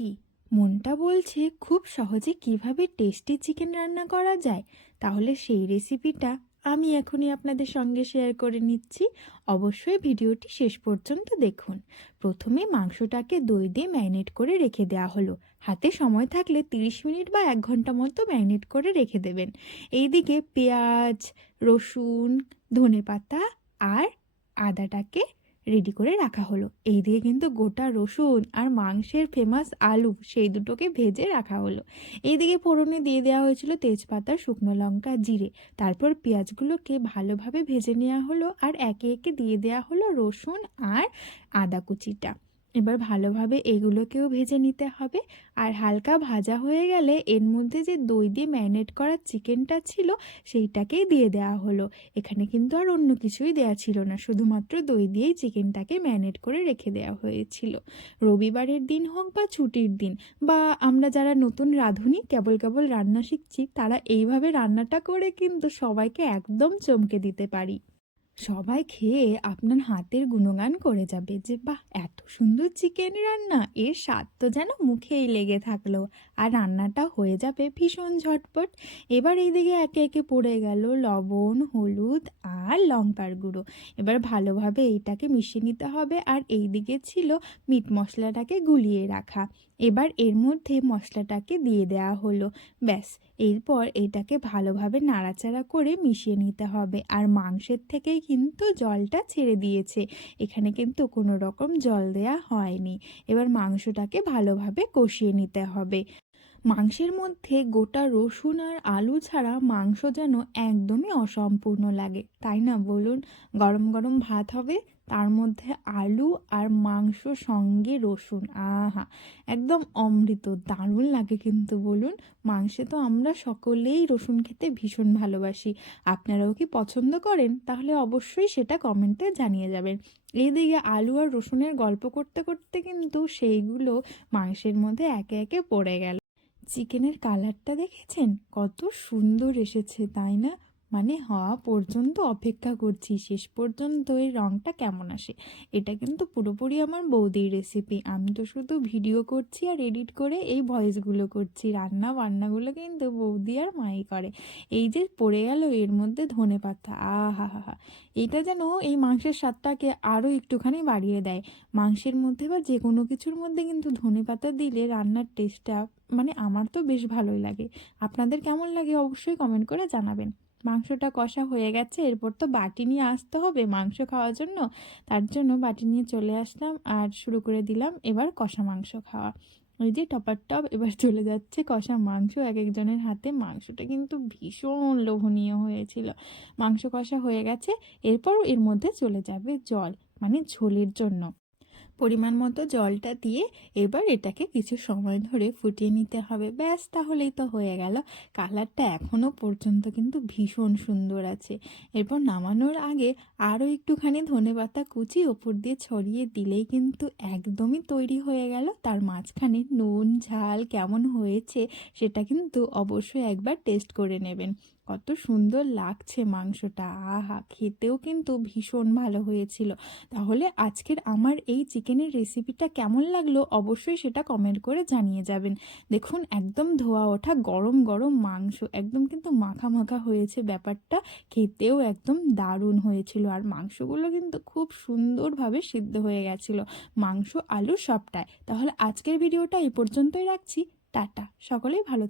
কি মনটা বলছে খুব সহজে কিভাবে টেস্টি চিকেন রান্না করা যায়, তাহলে সেই রেসিপিটা আমি এখনই আপনাদের সঙ্গে শেয়ার করে নিচ্ছি। অবশ্যই ভিডিওটি শেষ পর্যন্ত দেখুন। প্রথমে মাংসটাকে দই দিয়ে ম্যারিনেট করে রেখে দেওয়া হলো। হাতে সময় থাকলে 30 মিনিট বা 1 ঘন্টা মতো ম্যারিনেট করে রেখে দেবেন। এইদিকে পেঁয়াজ, রসুন, ধনেপাতা আর আদাটাকে রেডি করে রাখা হলো। এইদিকে কিন্তু গোটা রসুন আর মাংসের ফেমাস আলু, সেই দুটোকে ভেজে রাখা হলো। এইদিকে ফোড়নে দিয়ে দেওয়া হয়েছিল তেজপাতা, শুকনো লঙ্কা, জিরে। তারপর পেঁয়াজগুলোকে ভালোভাবে ভেজে নেওয়া হলো আর একে একে দিয়ে দেওয়া হলো রসুন আর আদা কুচিটা। এবার ভালোভাবে এগুলোকেও ভেজে নিতে হবে। আর হালকা ভাজা হয়ে গেলে এর মধ্যে যে দই দিয়ে ম্যারিনেট করা চিকেনটা ছিল সেইটাকেই দিয়ে দেওয়া হলো। এখানে কিন্তু আর অন্য কিছুই দেওয়া ছিল না, শুধুমাত্র দই দিয়েই চিকেনটাকে ম্যারিনেট করে রেখে দেওয়া হয়েছিল। রবিবারের দিন হোক বা ছুটির দিন, বা আমরা যারা নতুন রাঁধুনি কেবল কেবল রান্না শিখছি, তারা এইভাবে রান্নাটা করে কিন্তু সবাইকে একদম চমকে দিতে পারি। সবাই খেয়ে আপনার হাতের গুণগান করে যাবে যে বাহ, এত সুন্দর চিকেন রান্না, এর স্বাদ তো যেন মুখেই লেগে থাকলো। আর রান্নাটা হয়ে যাবে ভীষণ ঝটপট। এবার এইদিকে একে একে পড়ে গেল লবণ, হলুদ আর লঙ্কার গুঁড়ো। এবার ভালোভাবে এইটাকে মিশিয়ে নিতে হবে। আর এইদিকে ছিল মিট মশলাটাকে গুলিয়ে রাখা। এবার এর মধ্যে মশলাটাকে দিয়ে দেওয়া হলো। ব্যাস, এরপর এটাকে ভালোভাবে নাড়াচাড়া করে মিশিয়ে নিতে হবে। আর মাংসের থেকেই কিন্তু জলটা ছেড়ে দিয়েছে, এখানে কিন্তু কোনো রকম জল দেয়া হয়নি। এবার মাংসটাকে ভালোভাবে কষিয়ে নিতে হবে। মাংসের মধ্যে গোটা রসুন আর আলু ছাড়া মাংস যেন একদমই অসম্পূর্ণ লাগে, তাই না বলুন? গরম গরম ভাত হবে, তার মধ্যে আলু আর মাংস সঙ্গে রসুন, আহা, একদম অমৃত, দারুণ লাগে কিন্তু বলুন। মাংসে তো আমরা সকলেই রসুন খেতে ভীষণ ভালোবাসি। আপনারাও কি পছন্দ করেন? তাহলে অবশ্যই সেটা কমেন্টে জানিয়ে যাবেন। এইদিকে আলু আর রসুনের গল্প করতে করতে কিন্তু সেইগুলো মাংসের মধ্যে একে একে পড়ে গেল। চিকেনের কালারটা দেখেছেন কত সুন্দর এসেছে, তাই না? মানে হওয়া পর্যন্ত অপেক্ষা করছি, শেষ পর্যন্ত এর রঙটা কেমন আসে। এটা কিন্তু পুরোপুরি আমার বৌদির রেসিপি, আমি তো শুধু ভিডিও করছি আর এডিট করে এই ভয়েসগুলো করছি। রান্না বান্নাগুলো কিন্তু বৌদি আর মাই করে। এই যে পড়ে গেল এর মধ্যে ধনেপাতা, আহা হা হা, এটা যেন এই মাংসের স্বাদটাকে আরও একটুখানি বাড়িয়ে দেয়। মাংসের মধ্যে বা যে কোনো কিছুর মধ্যে কিন্তু ধনেপাতা দিলে রান্নার টেস্টটা, মানে আমার তো বেশ ভালোই লাগে। আপনাদের কেমন লাগে অবশ্যই কমেন্ট করে জানাবেন। মাংসটা কষা হয়ে গেছে, এরপর তো বাটি নিয়ে আসতে হবে মাংস খাওয়ার জন্য। তার জন্য বাটি নিয়ে চলে আসলাম আর শুরু করে দিলাম এবার কষা মাংস খাওয়া। ওই যে টপার টপ এবার চলে যাচ্ছে কষা মাংস এক একজনের হাতে। মাংসটা কিন্তু ভীষণ লোভনীয় হয়েছিল। মাংস কষা হয়ে গেছে, এরপর এর মধ্যে চলে যাবে জল, মানে ঝোলের জন্য। পরিমাণ মতো জলটা দিয়ে এবার এটাকে কিছু সময় ধরে ফুটিয়ে নিতে হবে। ব্যাস, তাহলেই তো হয়ে গেল। কালারটা এখনও পর্যন্ত কিন্তু ভীষণ সুন্দর আছে। এরপর নামানোর আগে আরও একটুখানি ধনেপাতা কুচি ওপর দিয়ে ছড়িয়ে দিলেই কিন্তু একদমই তৈরি হয়ে গেল। তার মাঝখানে নুন ঝাল কেমন হয়েছে সেটা কিন্তু অবশ্যই একবার টেস্ট করে নেবেন। কত সুন্দর লাগছে মাংসটা, আহা, খেতেও কিন্তু ভীষণ ভালো হয়েছিল। তাহলে আজকের আমার এই চিকেনের রেসিপিটা কেমন লাগলো অবশ্যই সেটা কমেন্ট করে জানিয়ে যাবেন। দেখুন একদম ধোয়া ওঠা গরম গরম মাংস, একদম কিন্তু মাখা মাখা হয়েছে ব্যাপারটা, খেতেও একদম দারুণ হয়েছিল। আর মাংসগুলো কিন্তু খুব সুন্দরভাবে সিদ্ধ হয়ে গেছিলো, মাংস আলু সবটাই। তাহলে আজকের ভিডিওটা এই পর্যন্তই রাখছি। টাটা, সকলেই ভালো